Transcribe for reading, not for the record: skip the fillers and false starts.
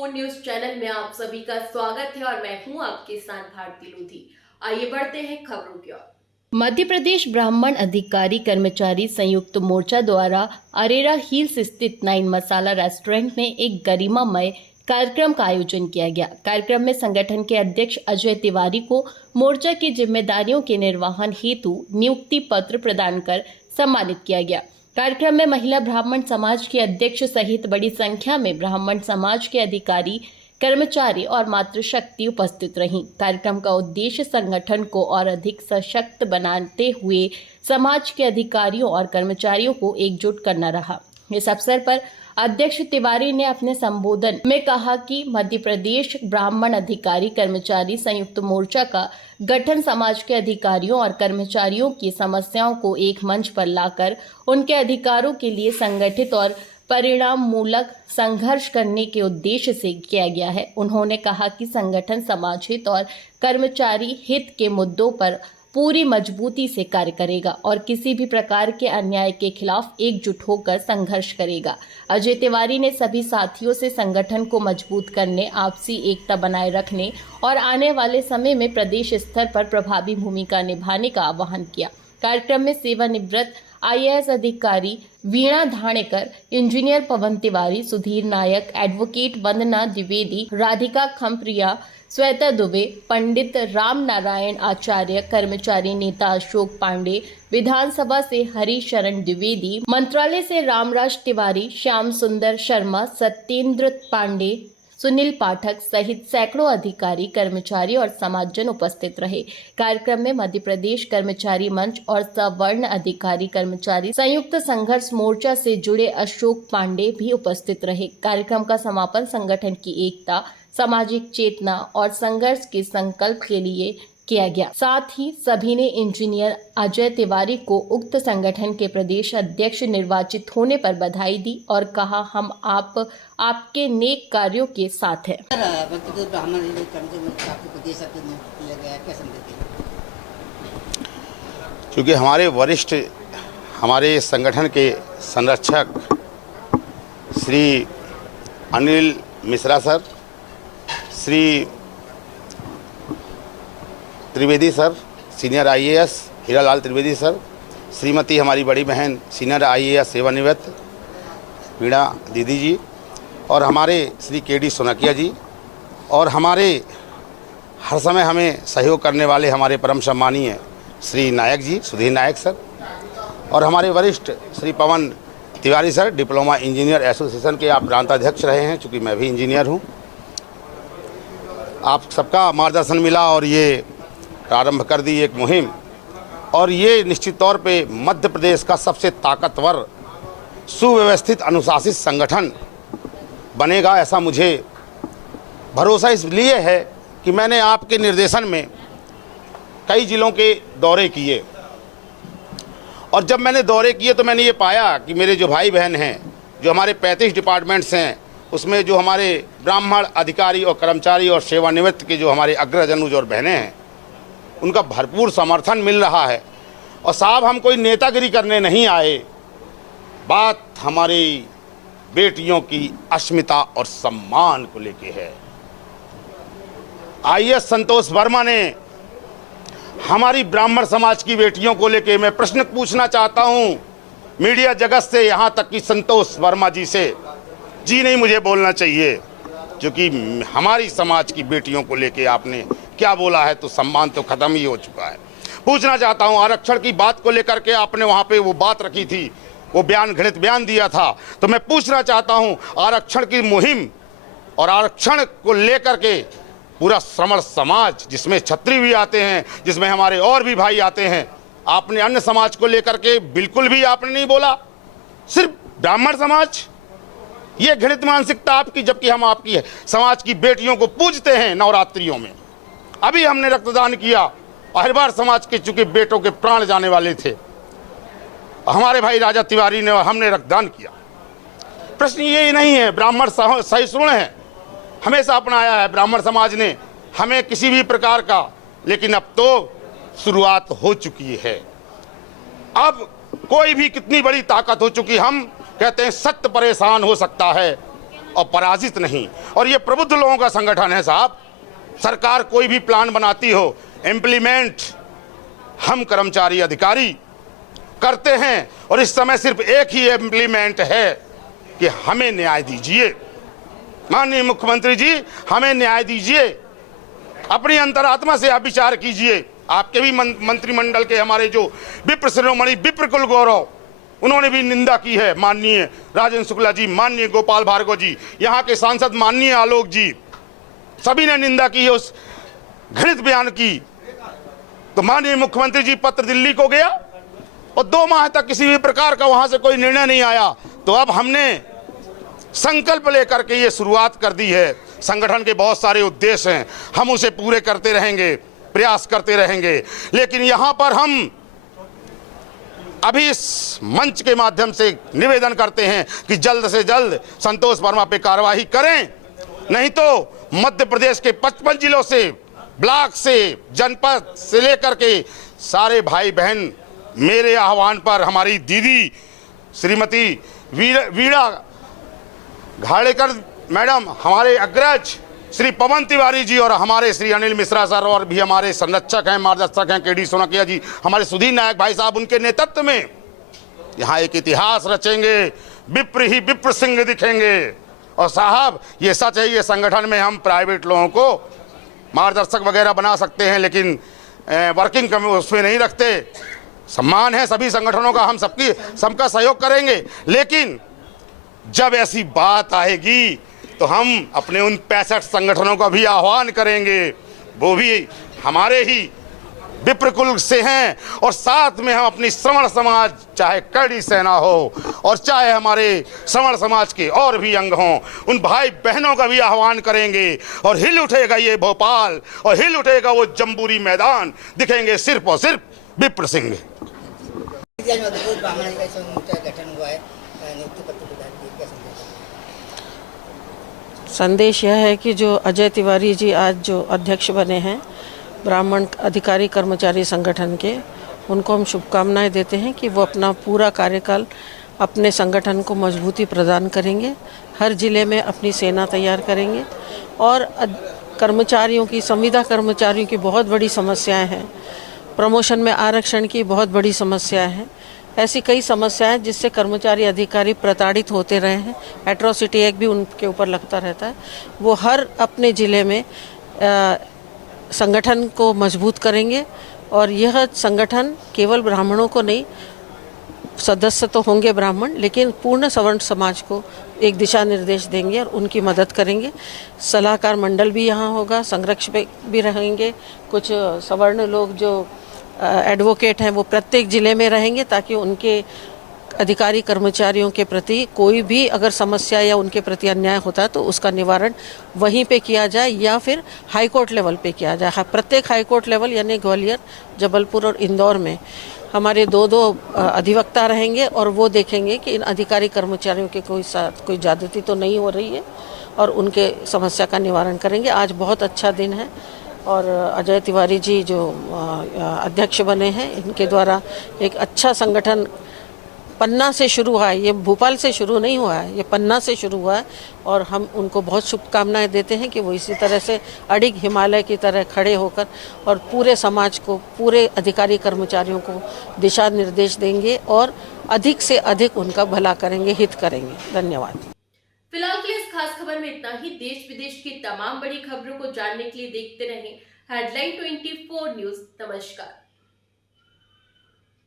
24 news channel में आप सभी का स्वागत है और मैं हूं आपके साथ भारती लोधी। आइए बढ़ते हैं खबरों की ओर। मध्य प्रदेश ब्राह्मण अधिकारी कर्मचारी संयुक्त मोर्चा द्वारा अरेरा हिल्स स्थित 9 मसाला रेस्टोरेंट में एक गरिमामय कार्यक्रम का आयोजन किया गया। कार्यक्रम में संगठन के अध्यक्ष अजय तिवारी को मोर्चा की जिम्मेदारियों के निर्वहन हेतु नियुक्ति पत्र प्रदान कर सम्मानित किया गया। कार्यक्रम में महिला ब्राह्मण समाज के अध्यक्ष सहित बड़ी संख्या में ब्राह्मण समाज के अधिकारी, कर्मचारी और मातृशक्ति उपस्थित रहीं। कार्यक्रम का उद्देश्य संगठन को और अधिक सशक्त बनाते हुए समाज के अधिकारियों और कर्मचारियों को एकजुट करना रहा। इस अवसर पर अध्यक्ष तिवारी ने अपने संबोधन में कहा कि मध्य प्रदेश ब्राह्मण अधिकारी कर्मचारी संयुक्त मोर्चा का गठन समाज के अधिकारियों और कर्मचारियों की समस्याओं को एक मंच पर लाकर उनके अधिकारों के लिए संगठित और परिणाम मूलक संघर्ष करने के उद्देश्य से किया गया है। उन्होंने कहा कि संगठन समाज हित और कर्मचारी हित के मुद्दों पर पूरी मजबूती से कार्य करेगा और किसी भी प्रकार के अन्याय के खिलाफ एकजुट होकर संघर्ष करेगा। अजय तिवारी ने सभी साथियों से संगठन को मजबूत करने, आपसी एकता बनाए रखने और आने वाले समय में प्रदेश स्तर पर प्रभावी भूमिका निभाने का आह्वान किया। कार्यक्रम में सेवानिवृत्त IAS अधिकारी वीणा धाणेकर, इंजीनियर पवन तिवारी, सुधीर नायक, एडवोकेट वंदना द्विवेदी, राधिका खम्प्रिया, श्वेता दुबे, पंडित राम नारायण आचार्य, कर्मचारी नेता अशोक पांडे, विधानसभा से हरि शरण द्विवेदी, मंत्रालय से रामराज तिवारी, श्याम सुंदर शर्मा, सत्येंद्र पांडे, सुनील पाठक सहित सैकड़ों अधिकारी, कर्मचारी और समाजजन उपस्थित रहे। कार्यक्रम में मध्य प्रदेश कर्मचारी मंच और सवर्ण अधिकारी कर्मचारी संयुक्त संघर्ष मोर्चा से जुड़े अशोक पांडे भी उपस्थित रहे। कार्यक्रम का समापन संगठन की एकता, सामाजिक चेतना और संघर्ष के संकल्प के लिए किया गया। साथ ही सभी ने इंजीनियर अजय तिवारी को उक्त संगठन के प्रदेश अध्यक्ष निर्वाचित होने पर बधाई दी और कहा, हम आपके नेक कार्यों के साथ हैं। क्योंकि हमारे वरिष्ठ, हमारे संगठन के संरक्षक Shri Anil Mishra sir, Shri Trivedi sir, senior IAS Hiralal Trivedi sir, Shrimati हमारी बड़ी बहन सीनियर IAS सेवानिवृत्त वीणा दीदी जी, और हमारे श्री KD सोनाकिया जी, और हमारे हर समय हमें सहयोग करने वाले हमारे परम सम्मानीय श्री नायक जी, सुधीर नायक सर, और हमारे वरिष्ठ Shri Pawan Tiwari sir, diploma engineer association के आप प्रांताध्यक्ष रहे हैं, चूँकि मैं भी इंजीनियर हूँ। आप सबका मार्गदर्शन मिला और ये प्रारंभ कर दी एक मुहिम, और ये निश्चित तौर पे मध्य प्रदेश का सबसे ताकतवर, सुव्यवस्थित, अनुशासित संगठन बनेगा, ऐसा मुझे भरोसा इसलिए है कि मैंने आपके निर्देशन में कई जिलों के दौरे किए, और जब मैंने दौरे किए तो मैंने ये पाया कि मेरे जो भाई बहन हैं, जो हमारे 35 डिपार्टमेंट्स हैं, उसमें जो हमारे ब्राह्मण अधिकारी और कर्मचारी और सेवानिवृत्त के जो हमारे अग्रज अनुज और बहनें हैं, उनका भरपूर समर्थन मिल रहा है। और साहब, हम कोई नेतागिरी करने नहीं आए, बात हमारी बेटियों की अस्मिता और सम्मान को लेके है। IAS संतोष वर्मा ने हमारी ब्राह्मण समाज की बेटियों को लेके, मैं प्रश्न पूछना चाहता हूं मीडिया जगत से, यहां तक कि संतोष वर्मा जी से, जी नहीं मुझे बोलना चाहिए, क्योंकि हमारी समाज की बेटियों को लेके आपने क्या बोला है, तो सम्मान तो खत्म ही हो चुका है। पूछना चाहता हूं, आरक्षण की बात को लेकर के आपने वहां पे वो बात रखी थी, वो बयान, घृणित बयान दिया था, तो मैं पूछना चाहता हूं, आरक्षण की मुहिम और आरक्षण को लेकर के पूरा श्रमण समाज, जिसमें क्षत्रिय भी आते हैं, जिसमें हमारे और भी भाई आते हैं, आपने अन्य समाज को लेकर के बिल्कुल भी आपने नहीं बोला, सिर्फ ब्राह्मण समाज। ये घृणित मानसिकता आपकी, जबकि हम आपकी है समाज की बेटियों को पूजते हैं। नवरात्रियों में अभी हमने रक्तदान किया, अहिरवार समाज के चूंकि बेटों के प्राण जाने वाले थे, हमारे भाई राजा तिवारी ने और हमने रक्तदान किया। प्रश्न ये नहीं है, ब्राह्मण सहिष्णु हैं, हमेशा अपनाया है ब्राह्मण समाज ने हमें किसी भी प्रकार का, लेकिन अब तो शुरुआत हो चुकी है। अब कोई भी कितनी बड़ी ताकत हो चुकी, हम कहते हैं सत्य परेशान हो सकता है और पराजित नहीं। और ये प्रबुद्ध लोगों का संगठन है साहब। सरकार कोई भी प्लान बनाती हो, इम्प्लीमेंट हम कर्मचारी अधिकारी करते हैं। और इस समय सिर्फ एक ही इम्प्लीमेंट है कि हमें न्याय दीजिए। माननीय मुख्यमंत्री जी, हमें न्याय दीजिए। अपनी अंतरात्मा से आप विचार कीजिए। आपके भी मंत्रिमंडल के हमारे जो विप्र शिरोमणि विप्र कुल गौरव, उन्होंने भी निंदा की है। माननीय राजेंद्र शुक्ला जी, माननीय गोपाल भार्गव जी, यहाँ के सांसद माननीय आलोक जी, सभी ने निंदा की है उस घृणित बयान की। तो माननीय मुख्यमंत्री जी पत्र दिल्ली को गया और 2 माह तक किसी भी प्रकार का वहां से कोई निर्णय नहीं आया। तो अब हमने संकल्प लेकर के ये शुरुआत कर दी है। संगठन के बहुत सारे उद्देश्य हैं, हम उसे पूरे करते रहेंगे, प्रयास करते रहेंगे। लेकिन यहाँ पर हम अभी इस मंच के माध्यम से निवेदन करते हैं कि जल्द से जल्द संतोष वर्मा पे कार्रवाई करें, नहीं तो मध्य प्रदेश के 55 जिलों से, ब्लॉक से, जनपद से लेकर के सारे भाई बहन मेरे आह्वान पर हमारी दीदी श्रीमती वीणा घाड़ेकर मैडम, हमारे अग्रज श्री पवन तिवारी जी और हमारे श्री अनिल मिश्रा सर और भी हमारे संरक्षक हैं, मार्गदर्शक हैं केडी सोनकिया जी, हमारे सुधीर नायक भाई साहब, उनके नेतृत्व में यहाँ एक इतिहास रचेंगे। विप्र ही विप्र सिंह दिखेंगे। और साहब ये सच है, ये संगठन में हम प्राइवेट लोगों को मार्गदर्शक वगैरह बना सकते हैं, लेकिन वर्किंग उसमें नहीं रखते। सम्मान है सभी संगठनों का, हम सबका सहयोग करेंगे। लेकिन जब ऐसी बात आएगी तो हम अपने उन 65 संगठनों का भी आह्वान करेंगे, वो भी हमारे ही विप्र कुल से हैं। और साथ में हम अपनी श्रवण समाज, चाहे करड़ी सेना हो और चाहे हमारे श्रवण समाज के और भी अंग हों, उन भाई बहनों का भी आह्वान करेंगे। और हिल उठेगा ये भोपाल और हिल उठेगा वो जम्बूरी मैदान, दिखेंगे सिर्फ और सिर्फ विप्र सिंह। संदेश यह है कि जो अजय तिवारी जी आज जो अध्यक्ष बने हैं ब्राह्मण अधिकारी कर्मचारी संगठन के, उनको हम शुभकामनाएं देते हैं कि वो अपना पूरा कार्यकाल अपने संगठन को मजबूती प्रदान करेंगे, हर जिले में अपनी सेना तैयार करेंगे। और कर्मचारियों की, संविदा कर्मचारियों की बहुत बड़ी समस्याएं हैं, प्रमोशन में आरक्षण की बहुत बड़ी समस्याएं हैं, ऐसी कई समस्याएं जिससे कर्मचारी अधिकारी प्रताड़ित होते रहे हैं। एट्रोसिटी एक्ट भी उनके ऊपर लगता रहता है। वो हर अपने ज़िले में संगठन को मजबूत करेंगे। और यह संगठन केवल ब्राह्मणों को नहीं, सदस्य तो होंगे ब्राह्मण, लेकिन पूर्ण सवर्ण समाज को एक दिशा निर्देश देंगे और उनकी मदद करेंगे। सलाहकार मंडल भी यहाँ होगा, संरक्षक भी रहेंगे, कुछ सवर्ण लोग जो एडवोकेट हैं वो प्रत्येक ज़िले में रहेंगे, ताकि उनके अधिकारी कर्मचारियों के प्रति कोई भी अगर समस्या या उनके प्रति अन्याय होता है तो उसका निवारण वहीं पे किया जाए या फिर हाई कोर्ट लेवल पे किया जाए। प्रत्येक हाई कोर्ट लेवल यानी ग्वालियर, जबलपुर और इंदौर में हमारे 2-2 अधिवक्ता रहेंगे और वो देखेंगे कि इन अधिकारी कर्मचारियों के कोई ज्यादती तो नहीं हो रही है और उनके समस्या का निवारण करेंगे। आज बहुत अच्छा दिन है और अजय तिवारी जी जो अध्यक्ष बने हैं, इनके द्वारा एक अच्छा संगठन पन्ना से शुरू हुआ है। ये भोपाल से शुरू नहीं हुआ है, ये पन्ना से शुरू हुआ है और हम उनको बहुत शुभकामनाएं देते हैं कि वो इसी तरह से अडिग हिमालय की तरह खड़े होकर और पूरे समाज को, पूरे अधिकारी कर्मचारियों को दिशा निर्देश देंगे और अधिक से अधिक उनका भला करेंगे, हित करेंगे। धन्यवाद। फिलहाल के लिए इस खास खबर में इतना ही। देश विदेश की तमाम बड़ी खबरों को जानने के लिए देखते रहें हेडलाइन 24 न्यूज। नमस्कार।